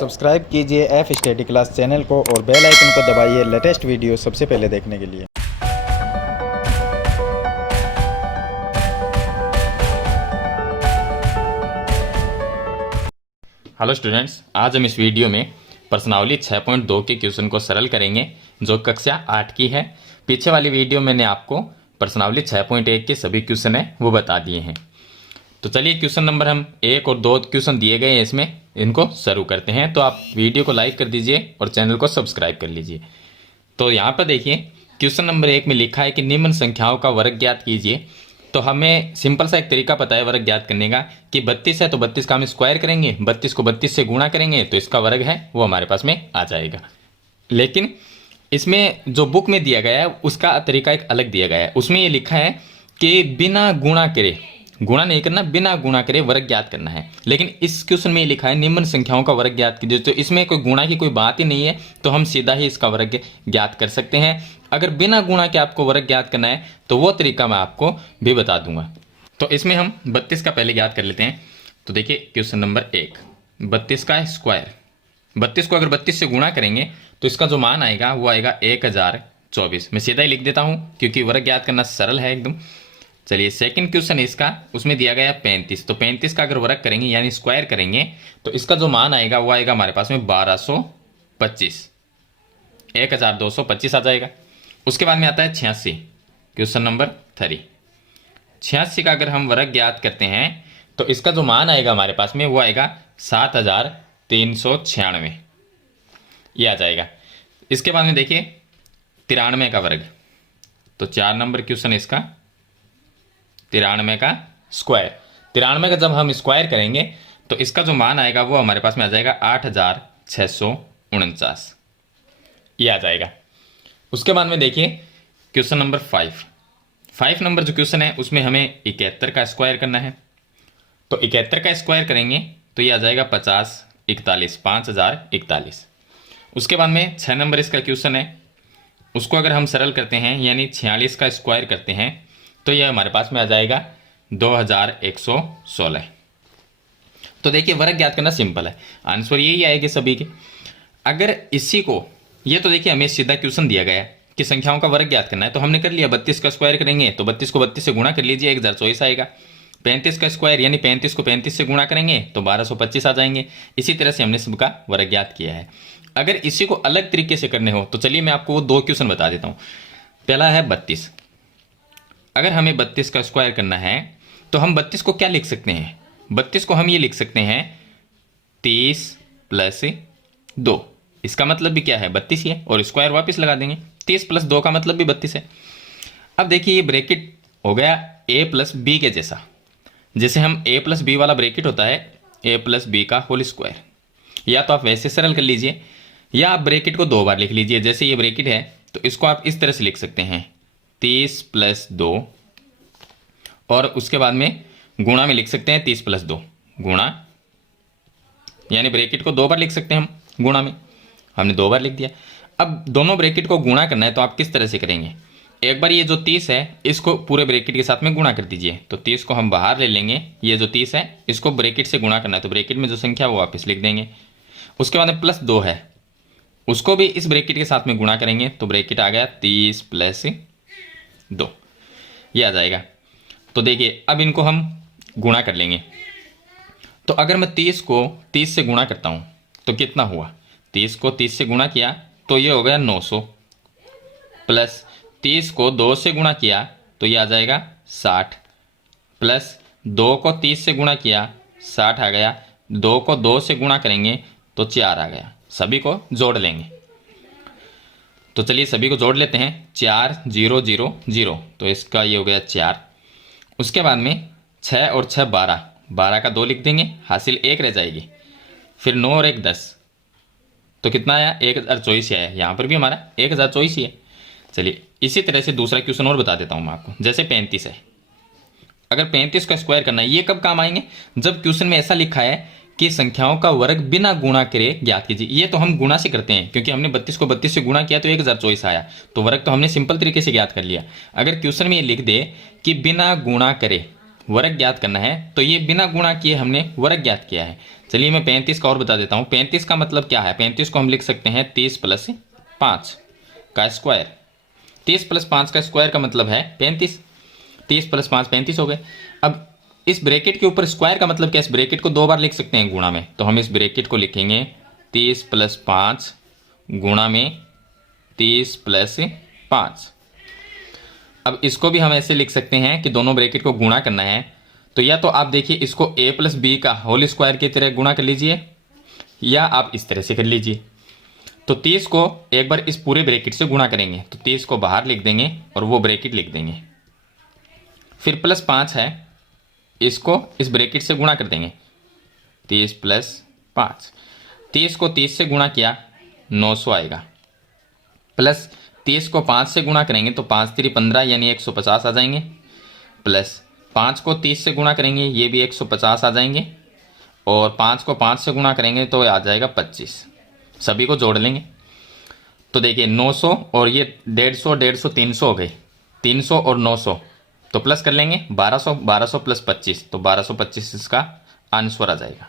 Subscribe कीजिए F study class channel को और बेल आइकन को दबाइए लेटेस्ट वीडियो सबसे पहले देखने के लिए। हेलो स्टूडेंट्स, आज हम इस वीडियो में प्रश्नावली 6.2 के क्वेश्चन को सरल करेंगे जो कक्षा 8 की है। पीछे वाली वीडियो मैंने आपको प्रश्नावली 6.1 के सभी क्वेश्चन है वो बता दिए हैं। तो चलिए क्वेश्चन नंबर हम 1 और 2 क्वेश्चन दिए गए हैं, इसमें इनको शुरू करते हैं। तो आप वीडियो को लाइक कर दीजिए और चैनल को सब्सक्राइब कर लीजिए। तो यहाँ पर देखिए क्वेश्चन नंबर 1 में लिखा है कि निम्न संख्याओं का वर्ग ज्ञात कीजिए। तो हमें सिंपल सा एक तरीका पता है वर्ग ज्ञात करने का कि 32 है तो 32 का हम स्क्वायर करेंगे, 32 को 32 से गुणा करेंगे तो इसका वर्ग है वो हमारे पास में आ जाएगा। लेकिन इसमें जो बुक में दिया गया है उसका तरीका एक अलग दिया गया है। उसमें ये लिखा है कि बिना गुणा करे, गुणा नहीं करना, बिना गुणा करे वर्ग ज्ञात करना है। लेकिन इस क्वेश्चन में ये लिखा है निम्न संख्याओं का वर्ग ज्ञात कीजिए। तो इसमें कोई गुणा की कोई बात ही नहीं है, तो हम सीधा ही इसका वर्ग ज्ञात कर सकते हैं। अगर बिना गुणा के आपको वर्ग ज्ञात करना है तो वो तरीका मैं आपको भी बता दूंगा। तो इसमें हम 32 का पहले ज्ञात कर लेते हैं। तो देखिए क्वेश्चन नंबर 1, 32 का स्क्वायर, 32 को अगर 32 से गुणा करेंगे तो इसका जो मान आएगा वो आएगा 1024। मैं सीधा ही लिख देता हूँ क्योंकि वर्ग ज्ञात करना सरल है एकदम। चलिए सेकंड क्वेश्चन है इसका, उसमें दिया गया 35। तो 35 का अगर वर्ग करेंगे यानी स्क्वायर करेंगे तो इसका जो मान आएगा वो आएगा हमारे पास में 1225, 1225 आ जाएगा। उसके बाद में आता है 86, क्वेश्चन नंबर 3। 86 का अगर हम वर्ग ज्ञात करते हैं तो इसका जो मान आएगा हमारे पास में वो आएगा 7396, ये आ जाएगा। इसके बाद में देखिए 93 का वर्ग, तो 4 नंबर क्वेश्चन इसका 93 का स्क्वायर। 93 का जब हम स्क्वायर करेंगे तो इसका जो मान आएगा वो हमारे पास में आ जाएगा 8649, ये आ जाएगा। उसके बाद में देखिए क्वेश्चन नंबर 5 नंबर जो क्वेश्चन है उसमें हमें 71 का स्क्वायर करना है। तो 71 का स्क्वायर करेंगे तो ये आ जाएगा 5041। उसके बाद में 6 नंबर इसका क्वेश्चन है, उसको अगर हम सरल करते हैं यानी 46 का स्क्वायर करते हैं तो यह हमारे पास में आ जाएगा 2116। तो देखिए वर्ग ज्ञात करना सिंपल है, आंसर यही आएगा सभी के। अगर इसी को, ये तो देखिए हमें सीधा क्वेश्चन दिया गया है कि संख्याओं का वर्ग ज्ञात करना है, तो हमने कर लिया। 32 का स्क्वायर करेंगे तो 32 को 32 से गुणा कर लीजिए, 1024 आएगा। 35 का स्क्वायर यानी 35 को 35 से गुणा करेंगे तो 1225 आ जाएंगे। इसी तरह से हमने सबका वर्ग ज्ञात किया है। अगर इसी को अलग तरीके से करने हो तो चलिए मैं आपको वो 2 क्वेश्चन बता देता हूँ। पहला है 32, अगर हमें 32 का स्क्वायर करना है तो हम 32 को क्या लिख सकते हैं, 32 को हम ये लिख सकते हैं 30 + 2। इसका मतलब भी क्या है 32 ही है, और स्क्वायर वापस लगा देंगे। 30 + 2 का मतलब भी 32 है। अब देखिए ये ब्रैकेट हो गया a + b के जैसा, जैसे हम a + b वाला ब्रैकेट होता है a + b का होल स्क्वायर। या तो आप वैसे सरल कर लीजिए या आप ब्रैकेट को 2 बार लिख लीजिए। जैसे ये ब्रैकेट है तो इसको आप इस तरह से लिख सकते हैं 30 + 2, और उसके बाद में गुणा में लिख सकते हैं 30 + 2 गुणा, यानी ब्रैकेट को 2 बार लिख सकते हैं हम, गुणा में हमने 2 बार लिख दिया। अब दोनों ब्रैकेट को गुणा करना है तो आप किस तरह से करेंगे, एक बार ये जो 30 है इसको पूरे ब्रैकेट के साथ में गुणा कर दीजिए। तो 30 को हम बाहर ले लेंगे, ये जो 30 है इसको ब्रैकेट से गुणा करना है तो ब्रैकेट में जो संख्या वो वापस लिख देंगे। उसके बाद में +2 है, उसको भी इस ब्रैकेट के साथ में गुणा करेंगे तो ब्रैकेट आ गया 30 + 2, ये आ जाएगा। तो देखिए अब इनको हम गुणा कर लेंगे। तो अगर मैं 30 को 30 से गुणा करता हूँ तो कितना हुआ, 30 को 30 से गुणा किया तो ये हो गया 900, प्लस 30 को 2 से गुणा किया तो ये आ जाएगा 60, प्लस 2 को 30 से गुणा किया 60 आ गया, 2 को 2 से गुणा करेंगे तो 4 आ गया। सभी को जोड़ लेंगे, तो चलिए सभी को जोड़ लेते हैं। 4 0 0 0, तो इसका ये हो गया 4। उसके बाद में 6 और 6 12, 12 का 2 लिख देंगे, हासिल 1 रह जाएगी। फिर 9 और 1 10, तो कितना आया 1024 आया। यहाँ पर भी हमारा 1024 ही है। चलिए इसी तरह से दूसरा क्वेश्चन और बता देता हूँ मैं आपको। जैसे 35 है, अगर 35 का स्क्वायर करना है, ये कब काम आएंगे, जब क्वेश्चन में ऐसा लिखा है कि संख्याओं का वर्ग बिना गुणा करे ज्ञात कीजिए। ये तो हम गुणा से करते हैं क्योंकि हमने 32 को 32 से गुणा किया तो 1024 आया, तो वर्ग तो हमने सिंपल तरीके से ज्ञात कर लिया। अगर क्वेश्चन में ये लिख दे कि बिना गुणा करे वर्ग ज्ञात करना है तो ये बिना गुणा किए हमने वर्ग ज्ञात किया है। चलिए मैं 35 का और बता देता हूँ। 35 का मतलब क्या है, 35 को हम लिख सकते हैं 30 प्लस 5 का स्क्वायर। 30 प्लस 5 का स्क्वायर का मतलब है 35। 30 प्लस 5 35 हो गए। अब इस ब्रैकेट के ऊपर स्क्वायर का मतलब क्या, इस ब्रैकेट को 2 बार लिख सकते हैं गुणा में, तो हम इस ब्रैकेट को लिखेंगे 30 प्लस 5 गुणा में 30 प्लस 5। अब इसको भी हम ऐसे लिख सकते हैं कि दोनों ब्रैकेट को गुणा करना है, तो या तो आप देखिए इसको a प्लस बी का होल स्क्वायर की तरह गुणा कर लीजिए, या आप इस तरह से कर लीजिए। तो 30 को एक बार इस पूरे ब्रैकेट से गुणा करेंगे, तो 30 को बाहर लिख देंगे और वो ब्रैकेट लिख देंगे। फिर प्लस 5 है, इसको इस ब्रैकेट से गुणा कर देंगे, 30 प्लस 5। 30 को 30 से गुणा किया 900 आएगा, प्लस 30 को 5 से गुणा करेंगे तो 5 3 15 यानी 150 आ जाएंगे, प्लस 5 को 30 से गुणा करेंगे ये भी 150 आ जाएंगे, और 5 को 5 से गुणा करेंगे तो आ जाएगा 25। सभी को जोड़ लेंगे तो देखिए 900 और ये 150 150 300 हो गए, 300 और 900 तो प्लस कर लेंगे 1200, 1200 प्लस 25 तो 1225 इसका आंसर आ जाएगा।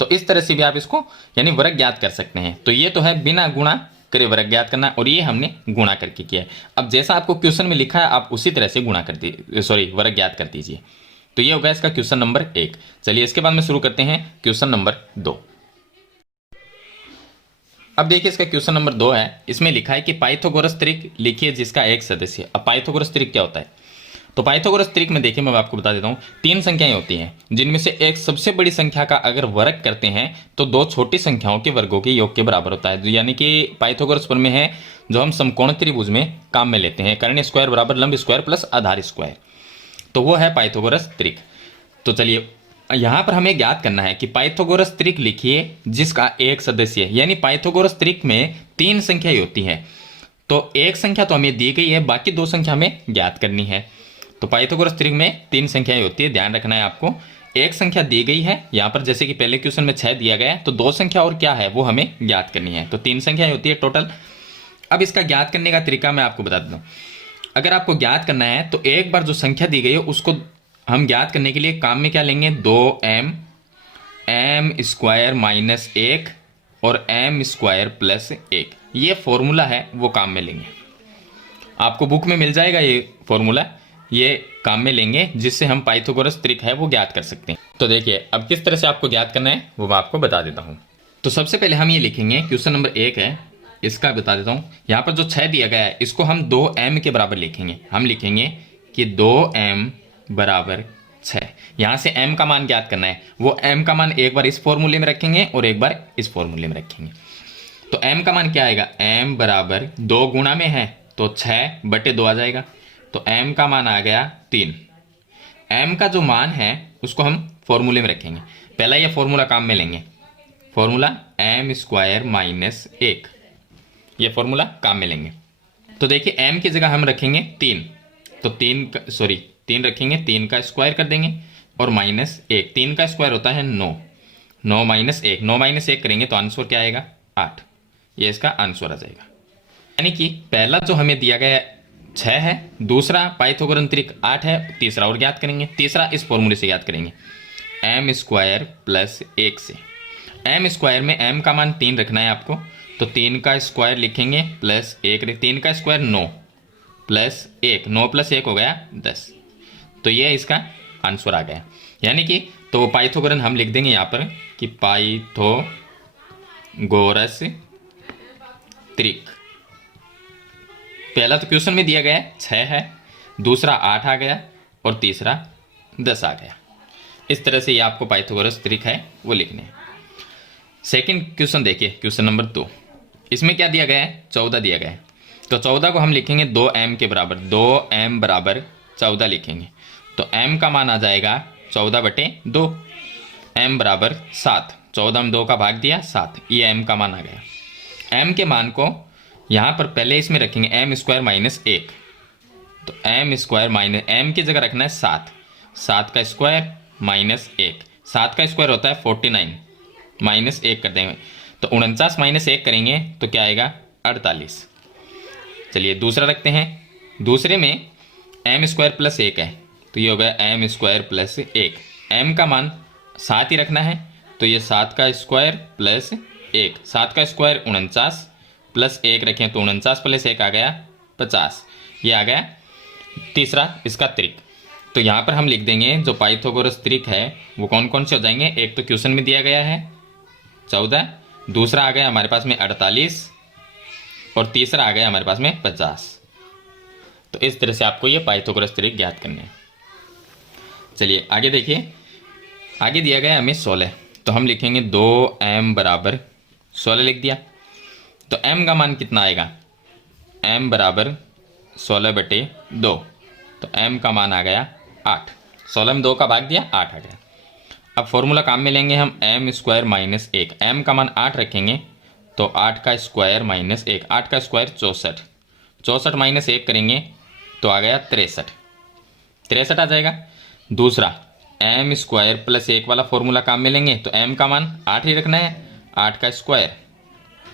तो इस तरह से भी आप इसको यानी वर्ग ज्ञात कर सकते हैं। तो ये तो है बिना गुणा करे वर्ग ज्ञात करना, और ये हमने गुणा करके किया है। अब जैसा आपको क्वेश्चन में लिखा है आप उसी तरह से गुणा कर दीजिए, सॉरी वर्ग ज्ञात कर दीजिए। तो ये होगा इसका क्वेश्चन नंबर 1। चलिए इसके बाद में शुरू करते हैं क्वेश्चन नंबर 2। अब देखिए इसका क्वेश्चन नंबर 2 है, इसमें लिखा है कि पाइथागोरस त्रिक लिखिए जिसका एक सदस्य। अब पाइथागोरस त्रिक क्या होता है, तो पाइथागोरस त्रिक में देखिए मैं आपको बता देता हूँ, 3 संख्याएं होती हैं जिनमें से एक सबसे बड़ी संख्या का अगर वर्ग करते हैं तो 2 छोटी संख्याओं के वर्गों के योग के बराबर होता है। यानी कि पाइथागोरस प्रमेय है जो हम समकोण त्रिभुज में काम में लेते हैं, कर्ण स्क्वायर बराबर लंब स्क्वायर प्लस आधार स्क्वायर, तो वो है पाइथागोरस त्रिक। तो चलिए यहाँ पर हमें ज्ञात करना है कि पाइथागोरस त्रिक लिखिए जिसका एक सदस्य, यानी पाइथागोरस त्रिक में 3 संख्याएं होती हैं, तो एक संख्या तो हमें दी गई है, बाकी 2 संख्या हमें ज्ञात करनी है। तो पाइथागोरस त्रिक में 3 संख्याएं होती है, ध्यान रखना है आपको। एक संख्या दी गई है यहाँ पर, जैसे कि पहले क्वेश्चन में 6 दिया गया है, तो 2 संख्या और क्या है वो हमें ज्ञात करनी है। तो 3 संख्याएं होती है टोटल। अब इसका ज्ञात करने का तरीका मैं आपको बता देता हूँ। अगर आपको ज्ञात करना है तो एक बार जो संख्या दी गई है उसको हम ज्ञात करने के लिए काम में क्या लेंगे, 2m m स्क्वायर माइनस 1 और m स्क्वायर प्लस 1, ये फॉर्मूला है वो काम में लेंगे। आपको बुक में मिल जाएगा ये फॉर्मूला, ये काम में लेंगे जिससे हम पाइथागोरस त्रिक है वो ज्ञात कर सकते हैं। तो देखिए अब किस तरह से आपको ज्ञात करना है वो मैं आपको बता देता हूँ। तो सबसे पहले हम ये लिखेंगे, क्वेश्चन नंबर 1 है, इसका बता देता हूँ। यहाँ पर जो 6 दिया गया है इसको हम 2m के बराबर लिखेंगे। हम लिखेंगे कि 2m बराबर 6। यहाँ से m का मान ज्ञात करना है, वो m का मान एक बार इस फॉर्मूले में रखेंगे और एक बार इस फॉर्मूले में रखेंगे। तो m का मान क्या आएगा, m बराबर 2 गुणा में है तो 6/2 आ जाएगा, तो m का मान आ गया 3। m का जो मान है उसको हम फॉर्मूले में रखेंगे, पहला ये फॉर्मूला काम में लेंगे, फॉर्मूला m स्क्वायर माइनस 1, ये फॉर्मूला काम में लेंगे। तो देखिए m की जगह हम रखेंगे 3, तो 3 रखेंगे, 3 का स्क्वायर कर देंगे और माइनस 1, 3 का स्क्वायर होता है 9, 9 माइनस 1, 9 माइनस 1 करेंगे तो आंसर क्या आएगा 8, ये इसका आंसर आ जाएगा। यानी कि पहला जो हमें दिया गया 6 है, दूसरा पाइथागोरस त्रिक 8 है, तीसरा और ज्ञात करेंगे, तीसरा इस फॉर्मूले से ज्ञात करेंगे m स्क्वायर प्लस 1 से। m स्क्वायर में m का मान 3 रखना है आपको, तो 3 का स्क्वायर लिखेंगे प्लस 1, 3 का स्क्वायर 9 प्लस 1, 9 प्लस 1 हो गया 10, तो ये इसका आंसर आ गया। यानी कि तो पाइथागोरस हम लिख देंगे यहाँ पर कि पाइथागोरस त्रिक, पहला तो क्वेश्चन में दिया गया 6 है, दूसरा 8 आ गया और तीसरा 10 आ गया। इस तरह से ये आपको पाइथागोरस त्रिक है वो लिखने हैं। सेकंड क्वेश्चन देखिए, क्वेश्चन नंबर 2, इसमें क्या दिया गया है, 14 दिया गया है, तो 14 को हम लिखेंगे 2m के बराबर, 2m बराबर 14 लिखेंगे, तो m का मान आ जाएगा 14/2, m बराबर 7, 14 में 2 का भाग दिया 7, ये m का मान आ गया। m के मान को यहाँ पर पहले इसमें रखेंगे m स्क्वायर माइनस 1, तो m स्क्वायर माइनस m की जगह रखना है 7, 7 का स्क्वायर माइनस 1, 7 का स्क्वायर होता है 49, माइनस 1 कर देंगे तो 49 माइनस 1 करेंगे तो क्या आएगा 48। चलिए दूसरा रखते हैं, दूसरे में m स्क्वायर प्लस 1 है, तो ये हो गया m स्क्वायर प्लस 1, m का मान 7 ही रखना है, तो ये 7 का स्क्वायर प्लस 1, 7 का स्क्वायर 49 प्लस 1 रखें तो 49 प्लस 1 आ गया 50। ये आ गया तीसरा इसका त्रिक। तो यहाँ पर हम लिख देंगे जो पाइथागोरस त्रिक है वो कौन कौन से हो जाएंगे। एक तो क्वेश्चन में दिया गया है 14, दूसरा आ गया हमारे पास में 48 और तीसरा आ गया हमारे पास में 50। तो इस तरह से आपको ये पाइथागोरस त्रिक ज्ञात करने हैं। चलिए आगे देखिए, आगे दिया गया हमें 16, तो हम लिखेंगे 2m बराबर 16 लिख दिया। तो m का मान कितना आएगा, m बराबर 16/2, तो m का मान आ गया 8। 16 में 2 का भाग दिया 8 आ गया। अब फॉर्मूला काम में लेंगे हम m स्क्वायर माइनस 1, m का मान 8 रखेंगे तो 8 का स्क्वायर माइनस 1, 8 का स्क्वायर 64, 64 माइनस 1 करेंगे तो आ गया 63, 63 आ जाएगा। दूसरा m स्क्वायर प्लस 1 वाला फॉर्मूला काम में लेंगे तो m का मान 8 ही रखना है, 8 का स्क्वायर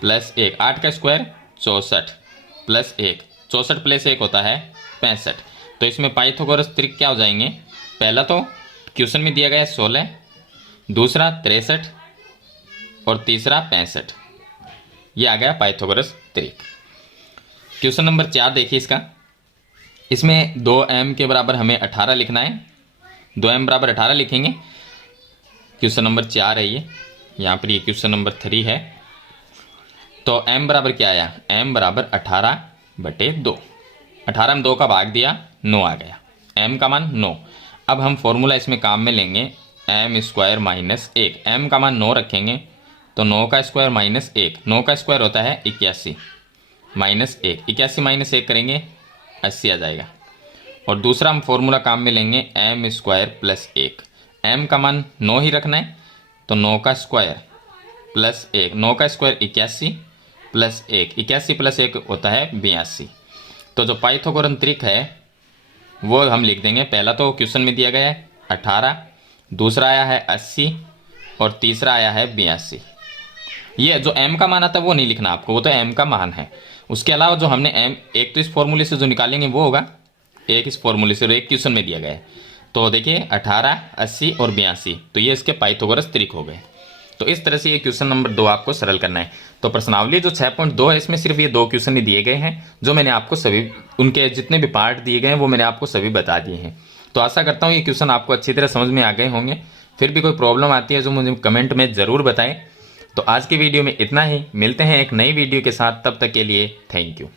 प्लस 1, 8 का स्क्वायर 64 प्लस 1, 64 प्लस 1 होता है 65। तो इसमें पाइथागोरस त्रिक क्या हो जाएंगे, पहला तो क्वेश्चन में दिया गया है 16, दूसरा 63 और तीसरा 65। ये आ गया पाइथागोरस त्रिक। क्वेश्चन नंबर 4 देखिए इसका, इसमें 2m के बराबर हमें 18 लिखना है, 2m बराबर 18 लिखेंगे। क्वेश्चन नंबर 4 है ये, यहाँ पर ये क्वेश्चन नंबर 3 है। तो m बराबर क्या आया, m बराबर 18/2, 18 में 2 का भाग दिया 9 आ गया, m का मान 9। अब हम फॉर्मूला इसमें काम में लेंगे m स्क्वायर माइनस 1, m का मान 9 रखेंगे तो 9 का स्क्वायर माइनस 1, 9 का स्क्वायर होता है 81 माइनस 1, 81 माइनस 1 करेंगे 80 आ जाएगा। और दूसरा हम फॉर्मूला काम में लेंगे m स्क्वायर प्लस 1, m का मान 9 ही रखना है तो 9 का स्क्वायर प्लस 1, 9 का स्क्वायर 81 प्लस 1, 81 प्लस 1 होता है 82। तो जो पाइथागोरस त्रिक है वो हम लिख देंगे, पहला तो क्वेश्चन में दिया गया है 18, दूसरा आया है 80 और तीसरा आया है 82। ये जो m का मान आता है वो नहीं लिखना आपको, वो तो m का मान है। उसके अलावा जो हमने m एक तो इस फॉर्मूले से जो निकालेंगे वो होगा, एक इस फॉर्मूले से और एक क्वेश्चन में दिया गया है। तो देखिए 18, 80 और 82, तो ये इसके पाइथागोरस त्रिक हो गए। तो इस तरह से ये क्वेश्चन नंबर 2 आपको सरल करना है। तो प्रश्नावली जो 6.2 है इसमें सिर्फ ये 2 क्वेश्चन ही दिए गए हैं, जो मैंने आपको सभी उनके जितने भी पार्ट दिए गए हैं वो मैंने आपको सभी बता दिए हैं। तो आशा करता हूँ ये क्वेश्चन आपको अच्छी तरह समझ में आ गए होंगे। फिर भी कोई प्रॉब्लम आती है जो मुझे कमेंट में ज़रूर बताएं। तो आज की वीडियो में इतना ही, मिलते हैं एक नई वीडियो के साथ, तब तक के लिए थैंक यू।